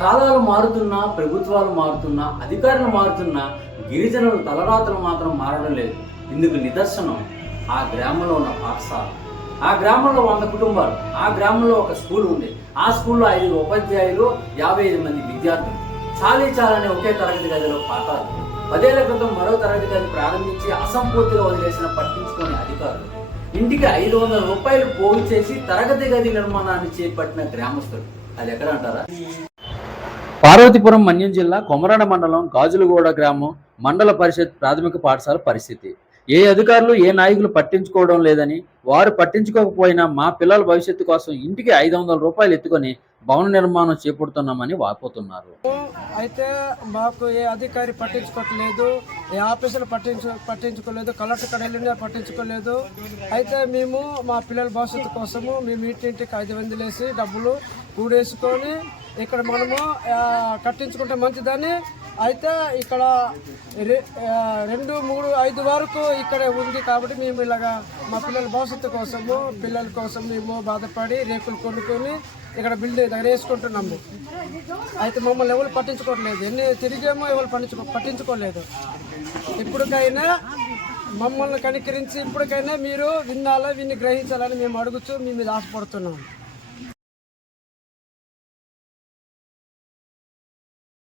కాలాలు మారుతున్నా, ప్రభుత్వాలు మారుతున్నా, అధికారులు మారుతున్నా గిరిజనుల తలరాతలు మాత్రం మారడం లేదు. ఇందుకు నిదర్శనం ఆ గ్రామంలో ఉన్న పాఠశాల. ఆ గ్రామంలో 100 కుటుంబాలు, ఆ గ్రామంలో ఒక స్కూల్ ఉంది. ఆ స్కూల్లో 5 ఉపాధ్యాయులు, 55 మంది విద్యార్థులు. చాలనే ఒకే తరగతి గదిలో పాఠాలు. 10 ఏళ్ల క్రితం మరో తరగతి గది ప్రారంభించి అసంపూర్తిగా వదిలేసిన పట్టించుకునే అధికారులు. ఇంటికి 500 రూపాయలు పోగు చేసి తరగతి గది నిర్మాణాన్ని చేపట్టిన గ్రామస్తులు. అది ఎక్కడ అంటారా? పార్వతీపురం మన్యం జిల్లా కొమరణ మండలం గాజులగూడ గ్రామం మండల పరిషత్ ప్రాథమిక పాఠశాల పరిస్థితి. ఏ అధికారులు ఏ నాయకులు పట్టించుకోవడం లేదని, వారు పట్టించుకోకపోయినా మా పిల్లల భవిష్యత్తు కోసం ఇంటికి 500 రూపాయలు ఎత్తుకొని భవన నిర్మాణం చేపడుతున్నామని వాపోతున్నారు. అయితే మాకు ఏ అధికారి పట్టించుకోవట్లేదు, ఏ ఆఫీసులు పట్టించుకోలేదు, కలెక్టర్ కడలిని పట్టించుకోలేదు. అయితే మేము మా పిల్లల భవిష్యత్తు కోసము మేము ఇంటింటికి 500 వేసి డబ్బులు కూడేసుకొని ఇక్కడ మనము కట్టించుకుంటే మంచిదని. అయితే ఇక్కడ 2, 3, 5 వరకు ఇక్కడే ఉంది కాబట్టి మేము ఇలాగా మా పిల్లల భవిష్యత్తు కోసము పిల్లల కోసం మేము బాధపడి రేకులు కొనుక్కొని ఇక్కడ బిల్డింగ్ దగ్గర వేసుకుంటున్నాము. అయితే మమ్మల్ని ఎవరు పట్టించుకోవట్లేదు, ఎన్ని తిరిగేమో ఎవరు పట్టించుకోలేదు. ఇప్పటికైనా మమ్మల్ని కనికరించి ఇప్పటికైనా మీరు విన్ని గ్రహించాలని మేము అడుగుతూ మీ మీద ఆశపడుతున్నాము.